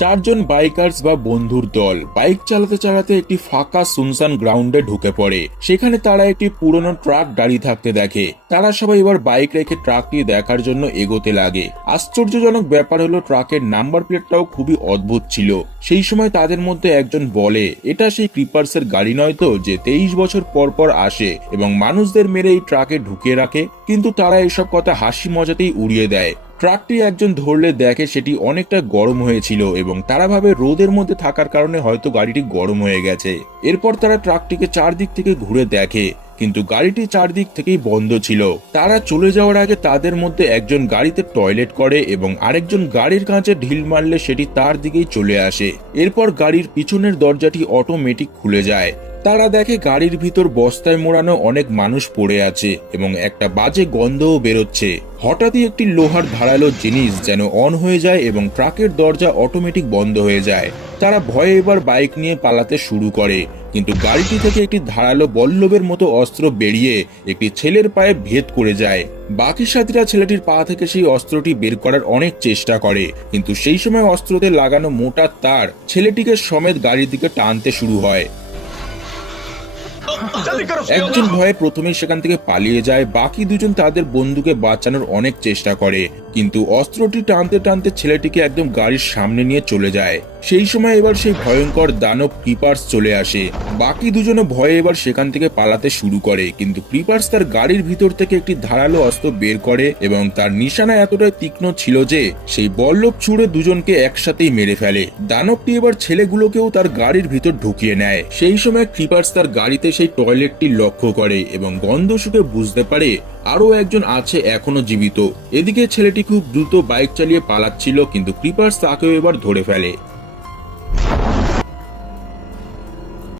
চারজন বাইকার্স বা বন্ধুর দল বাইক চালাতে চালাতে একটি ফাঁকা সুনসান গ্রাউন্ডে ঢুকে পড়ে। সেখানে তারা একটি পুরনো ট্রাক দাঁড়িয়ে থাকতে দেখে। তারা সবাই এবার বাইক রেখে ট্রাকটি দেখার জন্য এগোতে লাগে। আশ্চর্যজনক ব্যাপার হলো ট্রাকের নাম্বার প্লেটটাও খুবই অদ্ভুত ছিল। সেই সময় তাদের মধ্যে একজন বলে, এটা সেই ক্রিপার্সের গাড়ি নয় তো, যে 23 বছর পর পর আসে এবং মানুষদের মেরে এই ট্রাকে ঢুকিয়ে রাখে। কিন্তু তারা এসব কথা হাসি মজাতেই উড়িয়ে দেয়। ট্রাকটি একজন ধরলে দেখে সেটি অনেকটা গরম হয়েছিল এবং তারা ভাবে রোদের মধ্যে থাকার কারণে হয়তো গাড়িটি গরম হয়ে গেছে। এরপর তারা ট্রাকটিকে চারদিক থেকে ঘুরে দেখে, কিন্তু গাড়িটি চারদিক থেকেই বন্ধ ছিল। তারা চলে যাওয়ার আগে তাদের মধ্যে একজন গাড়িতে টয়লেট করে এবং আরেকজন গাড়ির কাঁচে ঢিল মারলে সেটি তার দিকেই চলে আসে। এরপর গাড়ির পিছনের দরজাটি অটোমেটিক খুলে যায়। তারা দেখে গাড়ির ভিতর বস্তায় মোড়ানো অনেক মানুষ পড়ে আছে এবং একটা বাজে গন্ধও বেরোচ্ছে। হঠাৎই একটি লোহার ধারালো জিনিস যেন অন হয়ে যায় এবং ট্রাকের দরজা অটোমেটিক বন্ধ হয়ে যায়। তারা ভয়ে এবার বাইক নিয়ে পালাতে শুরু করে, কিন্তু গাড়িটি থেকে একটি ধারালো বল্লভের মতো অস্ত্র বেরিয়ে একটি ছেলের পায়ে ভেদ করে যায়। বাকি সাথীরা ছেলেটির পা থেকে সেই অস্ত্রটি বের করার অনেক চেষ্টা করে, কিন্তু সেই সময় অস্ত্রতে লাগানো মোটা তার ছেলেটিকে সমেত গাড়ির দিকে টানতে শুরু হয়। একজন ভয়ে প্রথমে সেখান থেকে পালিয়ে যায়। বাকি দুজন তাদের বন্ধুকে বাঁচানোর অনেক চেষ্টা করে, কিন্তু অস্ত্রটি টানতে টানতে ছেলেটিকে একদম গাড়ির সামনে নিয়ে চলে যায়। সেই সময় এবার সেই ভয়ঙ্কর দানব ক্রিপার্স চলে আসে। বাকি দুজনে ভয়ে এবার সেখান থেকে পালাতে শুরু করে, কিন্তু ক্রিপার্স তার গাড়ির ভিতর থেকে একটি ধারালো অস্ত্র বের করে এবং তার নিশানা এতটাই তীক্ষ্ণ ছিল যে সেই বল্লভ ছুঁড়ে দুজনকে একসাথেই মেরে ফেলে। দানবটি এবার ছেলেগুলোকেও তার গাড়ির ভিতর ঢুকিয়ে নেয়। সেই সময় ক্রিপার্স তার গাড়িতে সেই টয়লেটটি লক্ষ্য করে এবং গন্ধ শুকে বুঝতে পারে আরো একজন আছে এখনো জীবিত। এদিকে ছেলেটি খুব দ্রুত বাইক চালিয়ে পালাচ্ছিল, কিন্তু ক্রিপার্স তাকেও এবার ধরে ফেলে।